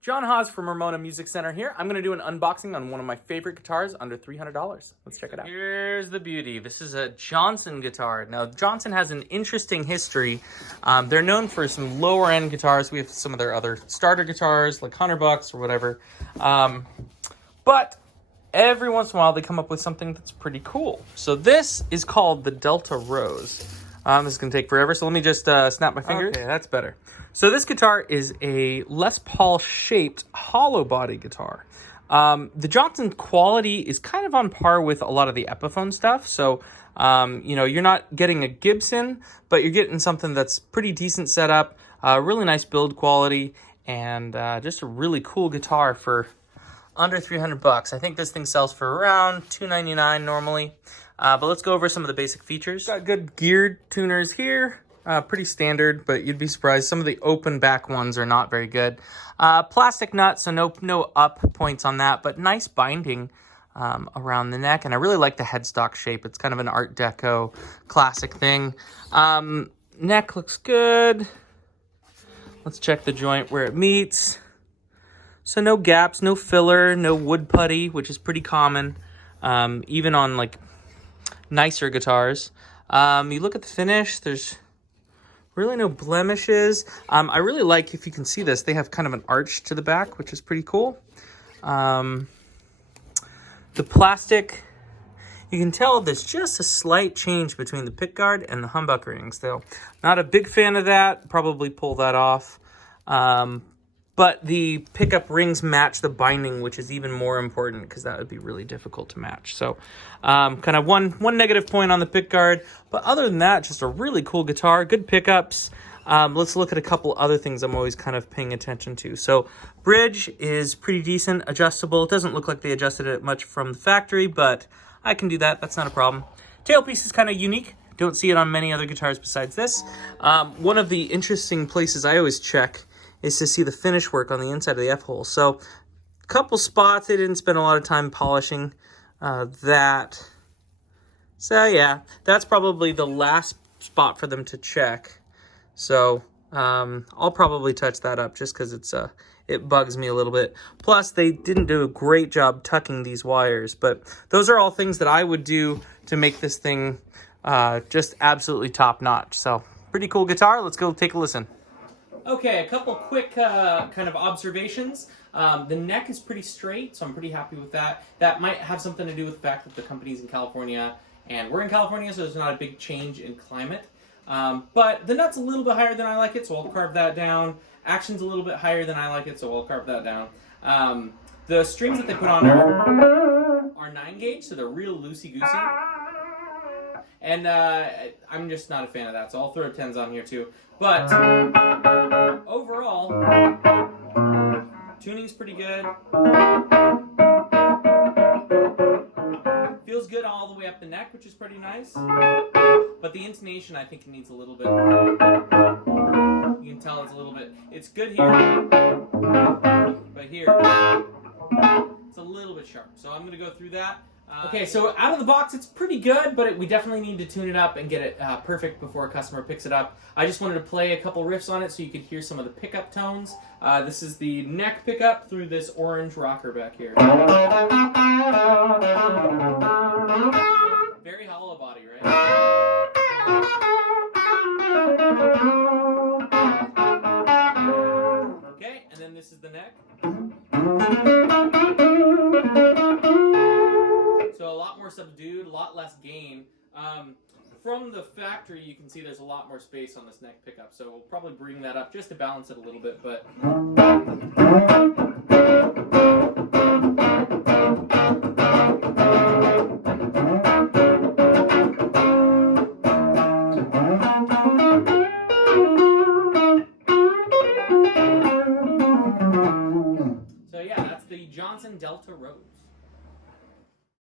John Haas from Ramona Music Center here. I'm going to do an unboxing on one of my favorite guitars under $300. Let's check it out. Here's the beauty. This is a Jonhson guitar. Now, Jonhson has an interesting history. They're known for some lower end guitars. We have some of their other starter guitars, like $100 or whatever. But every once in a while, they come up with something that's pretty cool. So this is called the Delta Rose. This is going to take forever, so let me just snap my fingers. Okay, that's better. So this guitar is a Les Paul-shaped Hollowbody guitar. The Jonhson quality is kind of on par with a lot of the Epiphone stuff. So, you know, you're not getting a Gibson, but you're getting something that's pretty decent setup, really nice build quality, and just a really cool guitar for under $300. I think this thing sells for around $299 normally. But let's go over some of the basic features. Got good geared tuners here. Pretty standard, but you'd be surprised. Some of the open back ones are not very good. Plastic nut, so no up points on that, but nice binding around the neck. And I really like the headstock shape. It's kind of an Art Deco classic thing. Neck looks good. Let's check the joint where it meets. So no gaps, no filler, no wood putty, which is pretty common, even on like nicer guitars. You look at the finish, there's really no blemishes. I really like, if you can see this, they have kind of an arch to the back, which is pretty cool. The plastic, you can tell there's just a slight change between the pickguard and the humbucker rings, though. Not a big fan of that, probably pull that off. But the pickup rings match the binding, which is even more important because that would be really difficult to match. So kind of one negative point on the pickguard. But other than that, just a really cool guitar, good pickups. Let's look at a couple other things I'm always kind of paying attention to. So bridge is pretty decent, adjustable. It doesn't look like they adjusted it much from the factory, but I can do that. That's not a problem. Tailpiece is kind of unique. Don't see it on many other guitars besides this. One of the interesting places I always check is to see the finish work on the inside of the F-hole. So a couple spots, they didn't spend a lot of time polishing that. So yeah, that's probably the last spot for them to check. So I'll probably touch that up just because it bugs me a little bit. Plus, they didn't do a great job tucking these wires, but those are all things that I would do to make this thing just absolutely top notch. So pretty cool guitar. Let's go take a listen. Okay, a couple quick kind of observations. The neck is pretty straight, so I'm pretty happy with that. That might have something to do with the fact that the company's in California, and we're in California, so there's not a big change in climate. But the nut's a little bit higher than I like it, so I'll carve that down. Action's a little bit higher than I like it, so I'll carve that down. The strings that they put on are 9-gauge, so they're real loosey-goosey. And I'm just not a fan of that, so I'll throw 10s on here too. But overall, tuning's pretty good. Feels good all the way up the neck, which is pretty nice. But the intonation, I think, needs a little bit. You can tell it's a little bit. It's good here, but here it's a little bit sharp. So I'm going to go through that. Okay, so out of the box, it's pretty good, but we definitely need to tune it up and get it perfect before a customer picks it up. I just wanted to play a couple riffs on it so you could hear some of the pickup tones. This is the neck pickup through this orange rocker back here. Very Hollowbody, right? Okay, and then this is the neck. So a lot more subdued, a lot less gain. From the factory, you can see there's a lot more space on this neck pickup, so we'll probably bring that up just to balance it a little bit. But so yeah, that's the Jonhson Delta Rose.